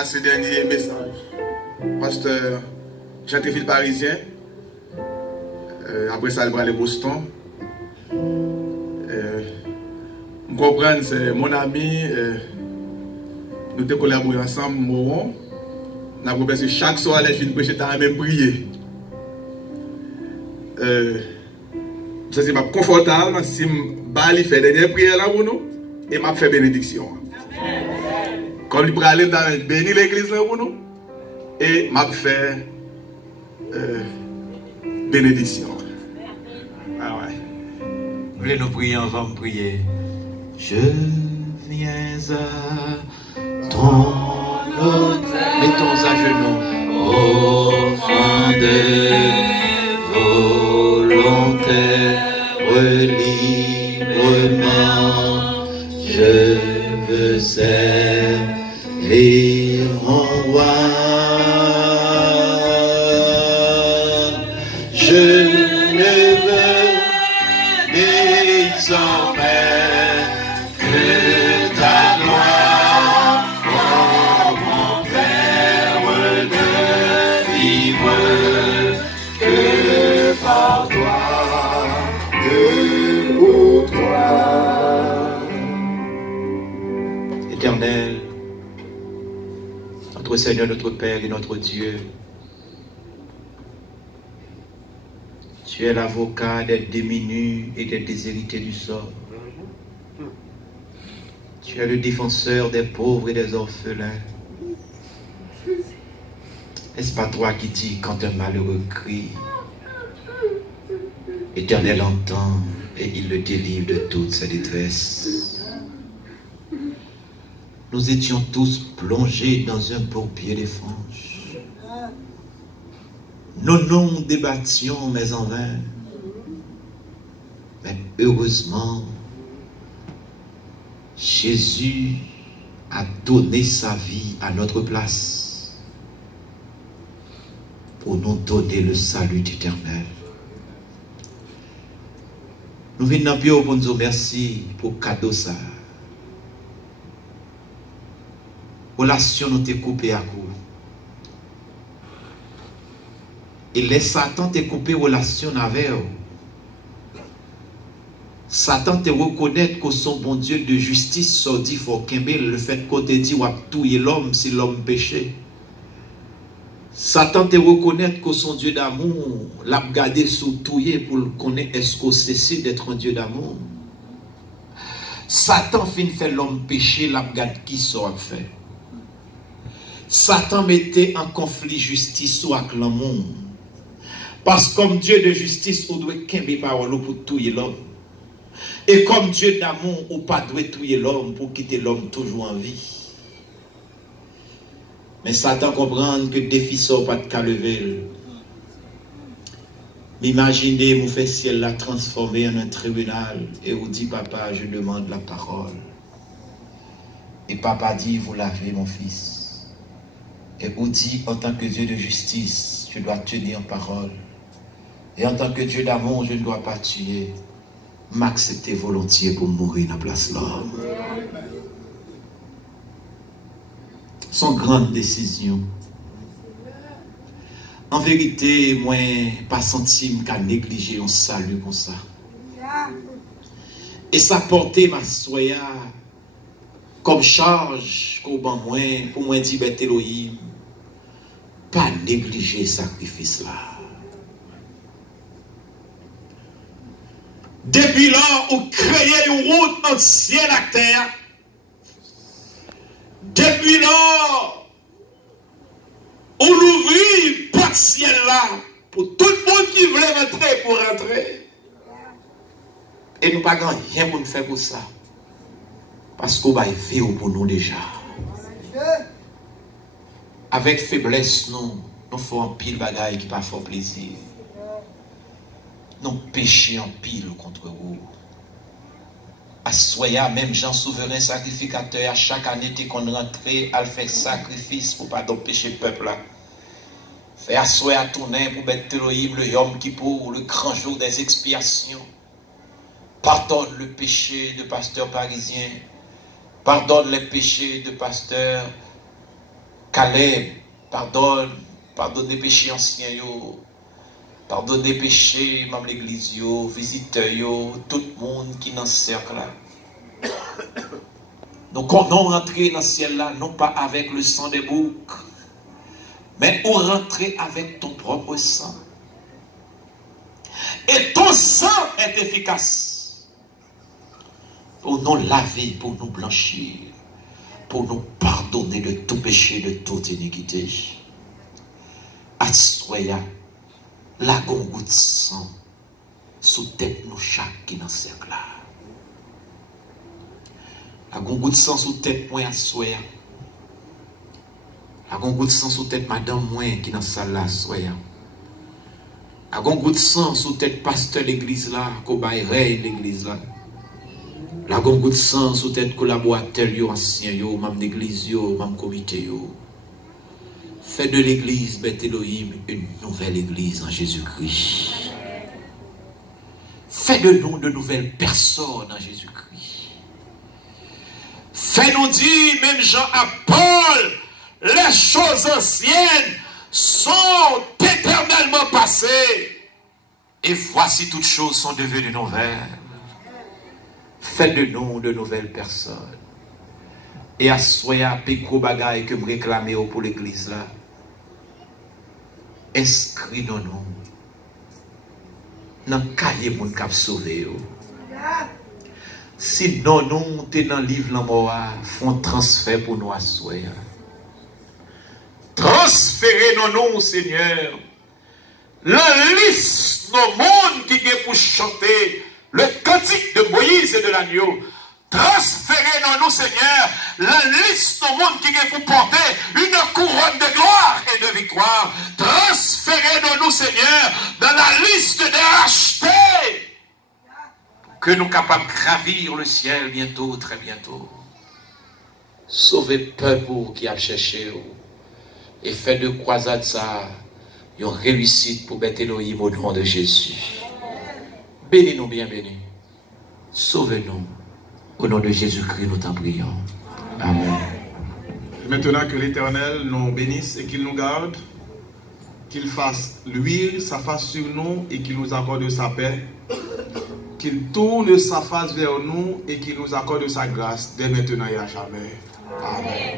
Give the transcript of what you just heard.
à ce dernier message. Pasteur Jean-Théophile Parisien. Après ça, il va aller à Boston. Je comprends, c'est mon ami. Nous avons collaboré ensemble, Moron. Nous avons passé chaque soir, les films prêcher, nous même prier. Ça c'est pas confortable si je fais des dernières prières là pour nous et je fais bénédiction. Comme il peut aller dans bénir l'église là pour nous et je fais bénédiction. Ah ouais. Vous voulez nous prier, on va me prier. Je viens à ton autel. Mettons à genoux. Au fin de librement, je veux servir mon roi. Je ne veux désormais que ta gloire, oh mon Père, ne vivre que par toi. Éternel, notre Seigneur, notre Père et notre Dieu, tu es l'avocat des démunis et des déshérités du sort. Tu es le défenseur des pauvres et des orphelins. N'est-ce pas toi qui dis quand un malheureux crie, Éternel entend et il le délivre de toute sa détresse. Nous étions tous plongés dans un bourbier des franges. Nos noms débattions, mais en vain. Mais heureusement, Jésus a donné sa vie à notre place pour nous donner le salut éternel. Nous venons pour nous dire merci pour le cadeau ça. Relation nous t'est coupée à coup. Et les Satan t'est coupé relation avec eux. Satan te reconnaître que son bon Dieu de justice sorti faut le fait qu'on te dit ou tuer l'homme si l'homme péché. Satan te reconnaître que son Dieu d'amour l'a gardé sous touyer pour le connaître est-ce qu'on cesse d'être un Dieu d'amour. Satan fin fait l'homme péché l'a gardé qui soit fait. Satan mettait en conflit justice avec l'amour. Parce que comme Dieu de justice, on doit qu'aimer parole pour tuer l'homme. Et comme Dieu d'amour, on pas doit tuer l'homme pour quitter l'homme toujours en vie. Mais Satan comprend que défi sort pas de qu'à lever. Imaginez, vous faites ciel la transformer en un tribunal et vous dit papa, je demande la parole. Et papa dit, vous l'avez mon fils. Et vous dit, en tant que Dieu de justice, je dois tenir parole. Et en tant que Dieu d'amour, je ne dois pas tuer. M'accepter volontiers pour mourir dans la place là. Son grande décision. En vérité, moi, pas senti qu'à négliger un salut comme ça. Et ça portait ma soya comme charge pour moi dire Elohim, pas négliger sacrifice là. Depuis là, on crée une route entre ciel et terre. Depuis là, on ouvrit une porte ciel là pour tout le monde qui voulait rentrer pour rentrer. Et nous pas rien pour nous faire pour ça. Parce qu'on va vivre pour nous déjà. Avec faiblesse, nous faisons un pile bagaille qui pas fort plaisir. Nous péchons en pile contre vous. À Soya, même Jean souverain sacrificateur, à chaque année, qu'on rentrait, à faire sacrifice pour pas pécher le peuple là. Faire Soya tourner pour mettre Elohim, le Yom Kippour, le grand jour des expiations. Pardonne le péché de pasteur parisien. Pardonne les péchés de pasteur Caleb, pardonne des péchés anciens, pardonne des péchés, même l'église, visiteurs, tout le monde qui est dans ce cercle là. Donc on rentre dans le ciel là, non pas avec le sang des boucs, mais on rentre avec ton propre sang. Et ton sang est efficace pour nous laver, pour nous blanchir, pour nous pardonner de tout péché, de toute iniquité. Assoya, la goutte de sang sous tête nous chaque qui dans ce cercle là. La goutte de sang sous tête moi assoya. La goutte de sang sous tête madame moi qui dans salle là assoya. La goutte de sang sous tête pasteur l'église là, cobaye l'église là. La goutte de sang sous tête collaborateur yo ancien yo, même l'église yo, même comité yo. Fais de l'église Beth Elohim une nouvelle église en Jésus-Christ. Fais de nous de nouvelles personnes en Jésus-Christ. Fais-nous dire, même Jean à Paul, les choses anciennes sont éternellement passées. Et voici toutes choses sont devenues nouvelles. Fais de nous de nouvelles personnes. Et à soya péco bagaille que me réclamer pour l'église là. Inscris dans nous. Dans le cahier moun k'ap sauvé. Sinon nous t'es dans le livre la mort, font transfert pour nous à soya. Transférez nous, Seigneur. La liste nos mondes qui est pour chanter le cantique de Moïse et de l'agneau. Transférez nous, Seigneur, la liste nos mondes qui est pour porter une couronne de gloire et de victoire. Transférez nous, Seigneur, dans la liste des rachetés. Que nous capables de gravir le ciel bientôt, très bientôt. Sauvez peuple qui a cherché. Et fait de croisade ça, une réussite pour Beth Elohim au nom de Jésus. Bénis-nous bien, bénis. Sauvez-nous. Au nom de Jésus-Christ, nous t'en prions. Amen. Maintenant que l'Éternel nous bénisse et qu'il nous garde, qu'il fasse l'huile, sa face sur nous et qu'il nous accorde sa paix, qu'il tourne sa face vers nous et qu'il nous accorde sa grâce dès maintenant et à jamais. Amen.